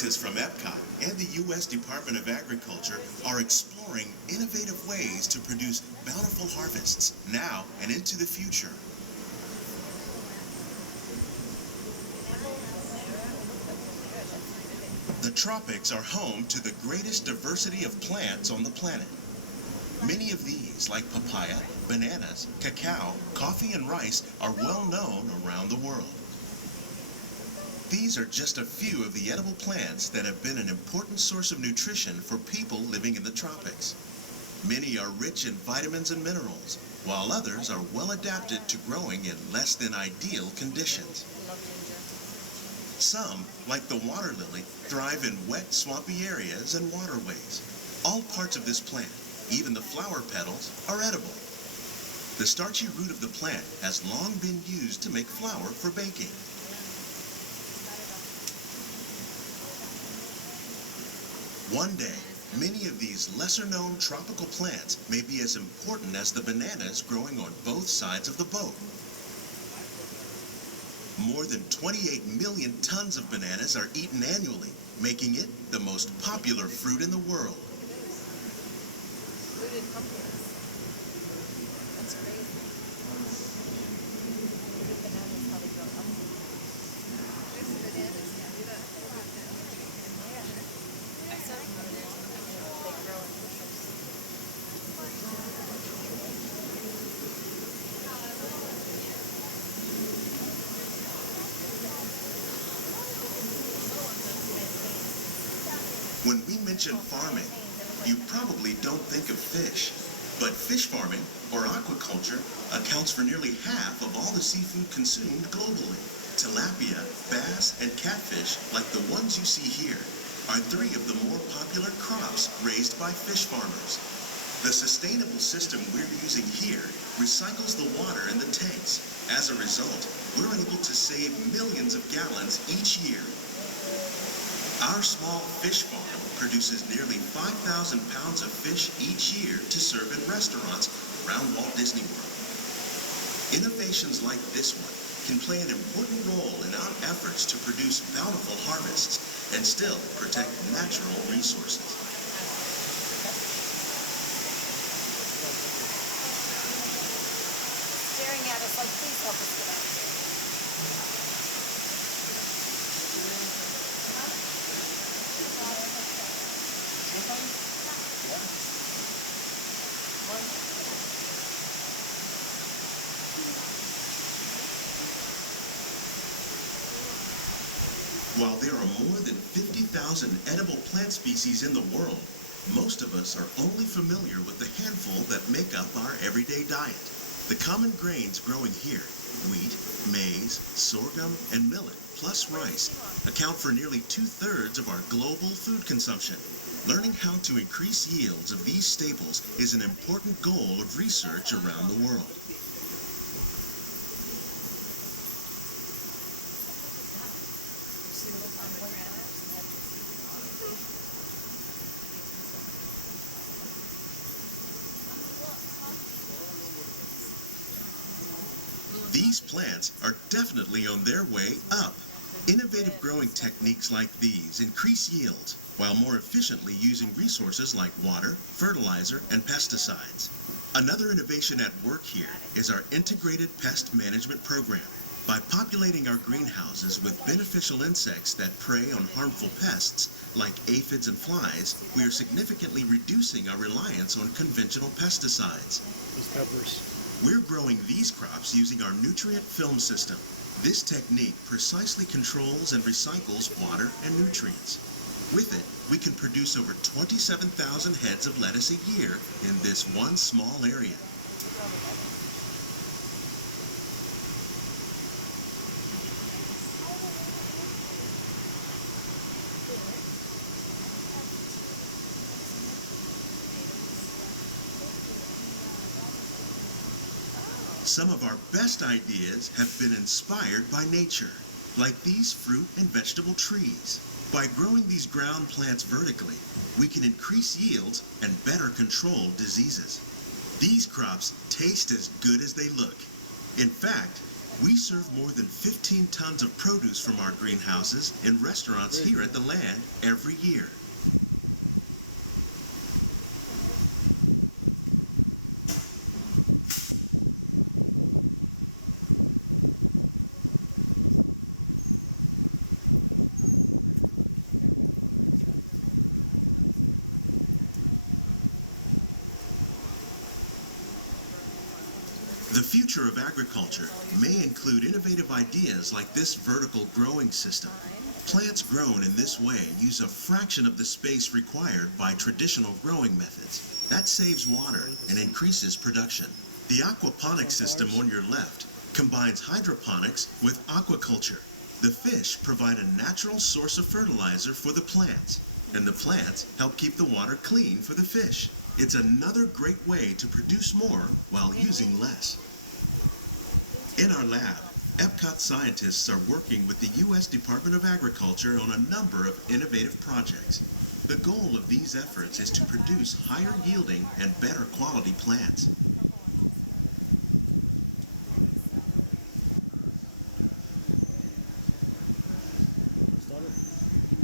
Scientists from Epcot and the U.S. Department of Agriculture are exploring innovative ways to produce bountiful harvests now and into the future. The tropics are home to the greatest diversity of plants on the planet. Many of these, like papaya, bananas, cacao, coffee, and rice, are well known around the world. These are just a few of the edible plants that have been an important source of nutrition for people living in the tropics. Many are rich in vitamins and minerals, while others are well adapted to growing in less than ideal conditions. Some, like the water lily, thrive in wet, swampy areas and waterways. All parts of this plant, even the flower petals, are edible. The starchy root of the plant has long been used to make flour for baking. One day, many of these lesser-known tropical plants may be as important as the bananas growing on both sides of the boat. More than 28 million tons of bananas are eaten annually, making it the most popular fruit in the world. That's crazy. When we mention farming, you probably don't think of fish, but fish farming, or aquaculture, accounts for nearly half of all the seafood consumed globally. Tilapia, bass, and catfish, like the ones you see here, are three of the more popular crops raised by fish farmers. The sustainable system we're using here recycles the water in the tanks. As a result, we're able to save millions of gallons each year. Our small fish farm produces nearly 5,000 pounds of fish each year to serve in restaurants around Walt Disney World. Innovations like this one can play an important role in our efforts to produce bountiful harvests and still protect natural resources. Staring at us like, please help us get out of here. While there are more than 50,000 edible plant species in the world, most of us are only familiar with the handful that make up our everyday diet. The common grains growing here, wheat, maize, sorghum, and millet, plus rice, account for nearly 2/3 of our global food consumption. Learning how to increase yields of these staples is an important goal of research around the world. These plants are definitely on their way up. Innovative growing techniques like these increase yields while more efficiently using resources like water, fertilizer, and pesticides. Another innovation at work here is our integrated pest management program. By populating our greenhouses with beneficial insects that prey on harmful pests like aphids and flies, we are significantly reducing our reliance on conventional pesticides. These peppers. We're growing these crops using our nutrient film system. This technique precisely controls and recycles water and nutrients. With it, we can produce over 27,000 heads of lettuce a year in this one small area. Some of our best ideas have been inspired by nature, like these fruit and vegetable trees. By growing these ground plants vertically, we can increase yields and better control diseases. These crops taste as good as they look. In fact, We serve more than 15 tons of produce from our greenhouses in restaurants here at the land every year. The future of agriculture may include innovative ideas like this vertical growing system. Plants grown in this way use a fraction of the space required by traditional growing methods. That saves water and increases production. The aquaponics system on your left combines hydroponics with aquaculture. The fish provide a natural source of fertilizer for the plants, and the plants help keep the water clean for the fish. It's another great way to produce more while using less. In our lab, Epcot scientists are working with the U.S. Department of Agriculture on a number of innovative projects. The goal of these efforts is to produce higher yielding and better quality plants.